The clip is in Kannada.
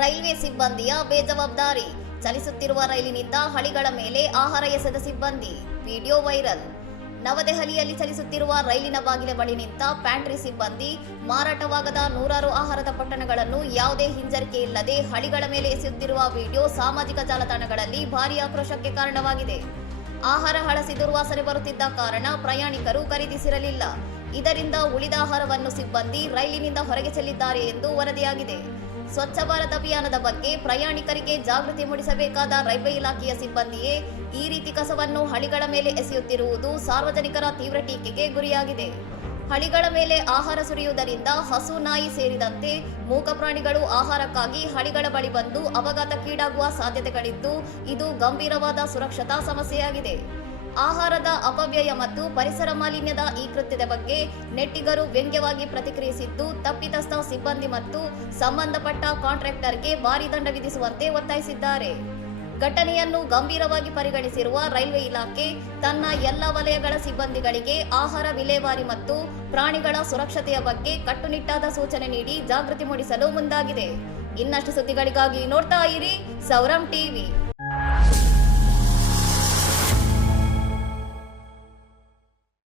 ರೈಲ್ವೆ ಸಿಬ್ಬಂದಿಯ ಬೇಜವಾಬ್ದಾರಿ. ಚಲಿಸುತ್ತಿರುವ ರೈಲಿನಿಂದ ಹಳಿಗಳ ಮೇಲೆ ಆಹಾರ ಎಸೆದ ಸಿಬ್ಬಂದಿ. Video viral. ನವದೆಹಲಿಯಲ್ಲಿ ಚಲಿಸುತ್ತಿರುವ ರೈಲಿನ ಬಾಗಿಲ ಬಳಿ ನಿಂತ ಪ್ಯಾಂಟ್ರಿ ಸಿಬ್ಬಂದಿ ಮಾರಾಟವಾಗದ ನೂರಾರು ಆಹಾರದ ಪೊಟ್ಟಣಗಳನ್ನು ಯಾವುದೇ ಹಿಂಜರಿಕೆ ಇಲ್ಲದೆ ಹಳಿಗಳ ಮೇಲೆ ಎಸೆಯುತ್ತಿರುವ ವಿಡಿಯೋ ಸಾಮಾಜಿಕ ಜಾಲತಾಣಗಳಲ್ಲಿ ಭಾರೀ ಆಕ್ರೋಶಕ್ಕೆ ಕಾರಣವಾಗಿದೆ. ಆಹಾರ ಹಳಸಿ ದುರ್ವಾಸನೆ ಬರುತ್ತಿದ್ದ ಕಾರಣ ಪ್ರಯಾಣಿಕರು ಖರೀದಿಸಿರಲಿಲ್ಲ. ಇದರಿಂದ ಉಳಿದ ಆಹಾರವನ್ನು ಸಿಬ್ಬಂದಿ ರೈಲಿನಿಂದ ಹೊರಗೆ ಚೆಲ್ಲಿದ್ದಾರೆ ಎಂದು ವರದಿಯಾಗಿದೆ. ಸ್ವಚ್ಛ ಭಾರತ್ ಅಭಿಯಾನದ ಬಗ್ಗೆ ಪ್ರಯಾಣಿಕರಿಗೆ ಜಾಗೃತಿ ಮೂಡಿಸಬೇಕಾದ ರೈಲ್ವೆ ಇಲಾಖೆಯ ಸಿಬ್ಬಂದಿಯೇ ಈ ರೀತಿ ಕಸವನ್ನು ಹಳಿಗಳ ಮೇಲೆ ಎಸೆಯುತ್ತಿರುವುದು ಸಾರ್ವಜನಿಕರ ತೀವ್ರ ಟೀಕೆಗೆ ಗುರಿಯಾಗಿದೆ. ಹಳಿಗಳ ಮೇಲೆ ಆಹಾರ ಸುರಿಯುವುದರಿಂದ ಹಸು, ನಾಯಿ ಸೇರಿದಂತೆ ಮೂಕ ಪ್ರಾಣಿಗಳು ಆಹಾರಕ್ಕಾಗಿ ಹಳಿಗಳ ಬಳಿ ಬಂದು ಅಪಘಾತಕ್ಕೀಡಾಗುವ ಸಾಧ್ಯತೆಗಳಿದ್ದು, ಇದು ಗಂಭೀರವಾದ ಸುರಕ್ಷತಾ ಸಮಸ್ಯೆಯಾಗಿದೆ. ಆಹಾರದ ಅಪವ್ಯಯ ಮತ್ತು ಪರಿಸರ ಮಾಲಿನ್ಯದ ಈ ಕೃತ್ಯದ ಬಗ್ಗೆ ನೆಟ್ಟಿಗರು ವ್ಯಂಗ್ಯವಾಗಿ ಪ್ರತಿಕ್ರಿಯಿಸಿದ್ದು, ತಪ್ಪಿತಸ್ಥ ಸಿಬ್ಬಂದಿ ಮತ್ತು ಸಂಬಂಧಪಟ್ಟ ಕಾಂಟ್ರಾಕ್ಟರ್ಗೆ ಭಾರೀ ದಂಡ ವಿಧಿಸುವಂತೆ ಒತ್ತಾಯಿಸಿದ್ದಾರೆ. ಘಟನೆಯನ್ನು ಗಂಭೀರವಾಗಿ ಪರಿಗಣಿಸಿರುವ ರೈಲ್ವೆ ಇಲಾಖೆ ತನ್ನ ಎಲ್ಲ ವಲಯಗಳ ಸಿಬ್ಬಂದಿಗಳಿಗೆ ಆಹಾರ ವಿಲೇವಾರಿ ಮತ್ತು ಪ್ರಾಣಿಗಳ ಸುರಕ್ಷತೆಯ ಬಗ್ಗೆ ಕಟ್ಟುನಿಟ್ಟಾದ ಸೂಚನೆ ನೀಡಿ ಜಾಗೃತಿ ಮೂಡಿಸಲು ಮುಂದಾಗಿದೆ. ಇನ್ನಷ್ಟು ಸುದ್ದಿಗಳಿಗಾಗಿ ನೋಡ್ತಾ ಇರಿ ಸೌರಂ ಟಿವಿ.